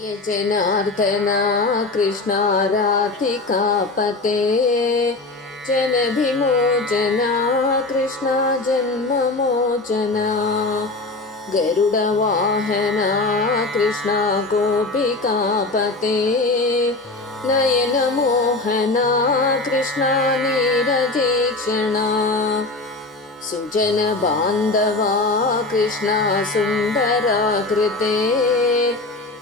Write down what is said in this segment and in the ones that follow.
ये जनार्दना कृष्णा राधिकापते जनभिमोचना कृष्णा जन्ममोचना गरुडवाहना कृष्णा गोपिकापते नयनमोहना कृष्णा नीरजीक्षणा सुजनबान्धवा कृष्णा सुन्दराकृते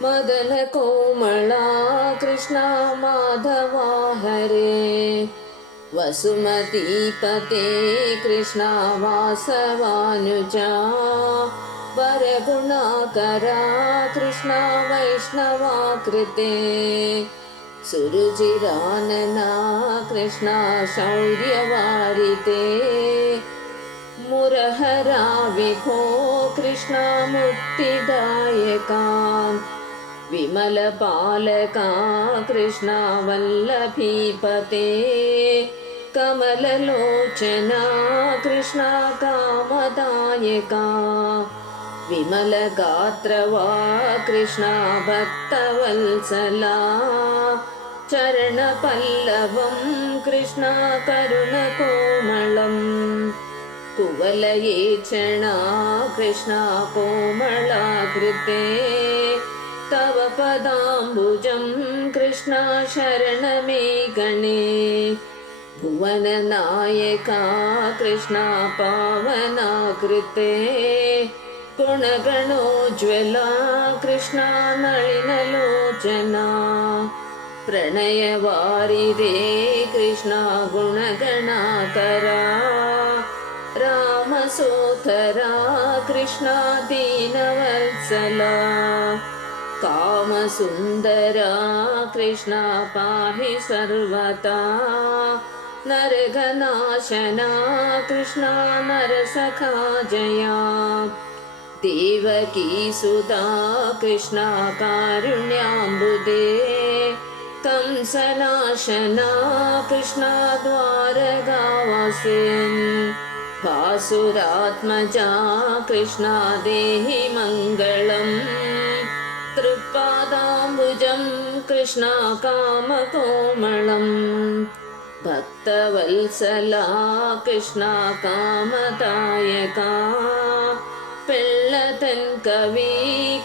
मदनकोमला कृष्णा माधवा हरे वसुमतीपते कृष्णा वासवानुजा वरगुणाकरा कृष्णा वैष्णवाकृते सुरुचिरानना कृष्णा शौर्यवारिते मुरहरा विभो कृष्णा मुक्तिदायका विमलपालका कृष्णा वल्लभीपते कमललोचना कृष्णा कामदायका विमलगात्रवा कृष्णा भक्तवत्सला चरणपल्लवं कृष्णा करुणकोमलम् कुवलयेक्षणा कृष्णा कोमलाकृते तव पदाम्बुजं कृष्णा शरणमे गणे भुवननायका कृष्णा पावनाकृते गुणगणोज्ज्वला कृष्णा नलिनलोचना प्रणयवारिदे कृष्णा गुणगणाकरा रामसोदरा कृष्णा दीनवत्सला कामसुन्दरा कृष्णा पाहि सर्वदा नरघनाशना कृष्णा नरसखा जया देवकीसुता कृष्णा कारुण्याम्बुदे कंसनाशना कृष्णा द्वारकावासिन् भासुरात्मजा कृष्णा देहि मङ्गलम् त्रिपादाम्बुजं कृष्णा कामकोमलम् भक्तवत्सला कृष्णा कामदायका पिळ्ळतन् कवि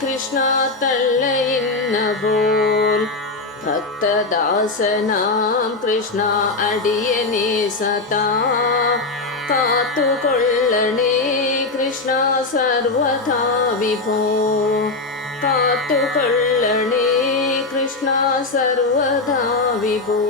कृष्णा तळ्ळयिन्नपोल भक्तदासनां कृष्णा अडियने सता कातुकोळ्ळणे कृष्णा सर्वथा विभो कातुकोळ्ळणे कृष्णा सर्वथा विभो।